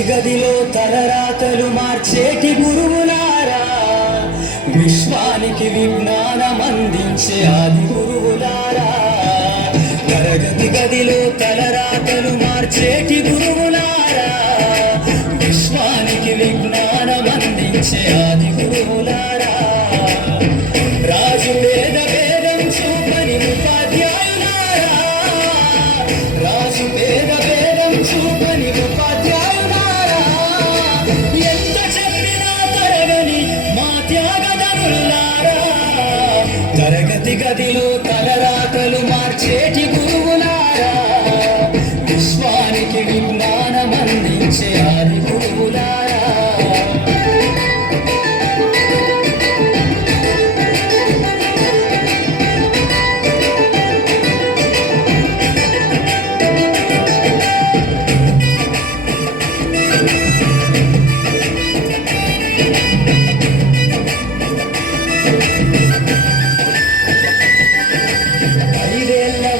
తరగతి గదిలో తలరాతలు మార్చేటి గురువులారా, విశ్వానికి విజ్ఞానం అందించే ఆది గురువులారా. తరగతి గదిలో తలరాతలు మార్చేటి గురువులారా, విశ్వానికి విజ్ఞానం అందించే ఆది గురువులారా. రాజు పేద భేదం చూపని ఉపాధ్యాయులారా, రాజు పేద భేదం చూపని ఉపాధ్యాయులారా. ఎంత చెప్పినా తరగని మా త్యాగధనులారా, తరగతి గదిలో తలరాతలు మార్చేటి గురువులారా, విశ్వానికి విజ్ఞానం అందించే ఆది గురువులారా.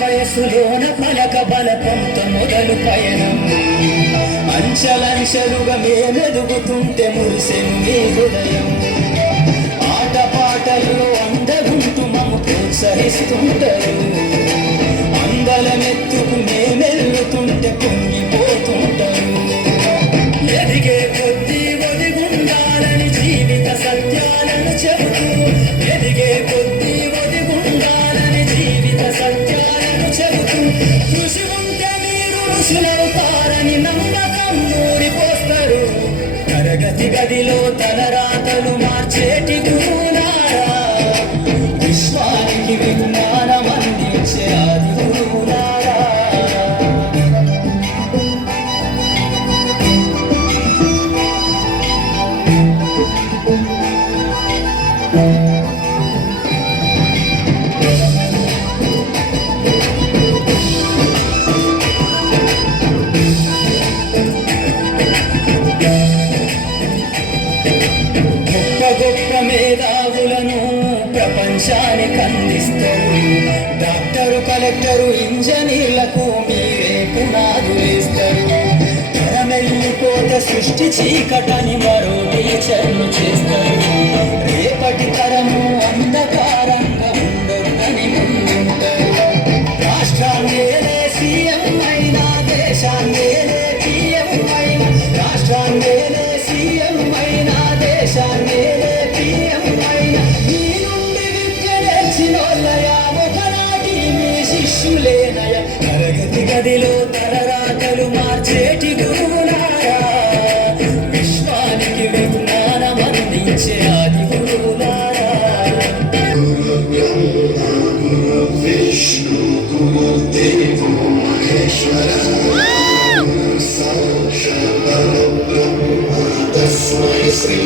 వయసులోన పలక బలపంత మొదలు పయనం, అంచలంచలుగా మేమెదుగుతుంటే మురిసెను మీ హృదయం. ఆట పాటల్లో అందగుంటూ మము ప్రోత్సహిస్తుంటారు, అందలమెత్తుకు మేమెల్లుతుంటే పొంగిపోతుంటారు. ఎదిగే కొద్దీ ఒదిగుండాలని జీవిత సత్యాలను చెబుతూ, ఎదిగే కొద్దీ ఒదిగుండాలని జీవిత సత్యాలను చెబుతూ, కృషి ఉంటే మీరు ఋషులవుతారని నమ్మకం నూరిపోస్తారు. తరగతి గదిలో తలరాతలు మార్చేటి గురువులారా, విశ్వానికి విజ్ఞానం అందించే ఆది గురువులారా. గొప్ప మేధావులను ప్రపంచానికి అందిస్తారు. డాక్టరు, కలెక్టరు, ఇంజనీర్లకు మీరే పునాదులేస్తారు. తరమెల్లిపోత సృష్టి చీకటని మరో టీచర్లు చేస్తారు. రేపటి తరము అంధకారంగా ఉండొద్దని ముందుంటారు. రాష్ట్రాన్నేలే సీఎం అయినా, దేశాన్నేలే పిఎం అయినా, రాష్ట్రాన్నేలే సీఎం అయినా, దేశాన్నేలే పిఎం అయినా, మీ నుండి విద్య నేర్చినోళ్ళయా, ఒకనాటి మీ శిష్యులేనయ. తరగతి గదిలో తలరాతలు మార్చేటి గురువులారా, విశ్వానికి విజ్ఞానం అందించే ఆది గురువులారా. విష్ణు గురుదేవో మహేశ్వర, సాక్షాత్ పరబ్రహ్మ తస్మై శ్రీ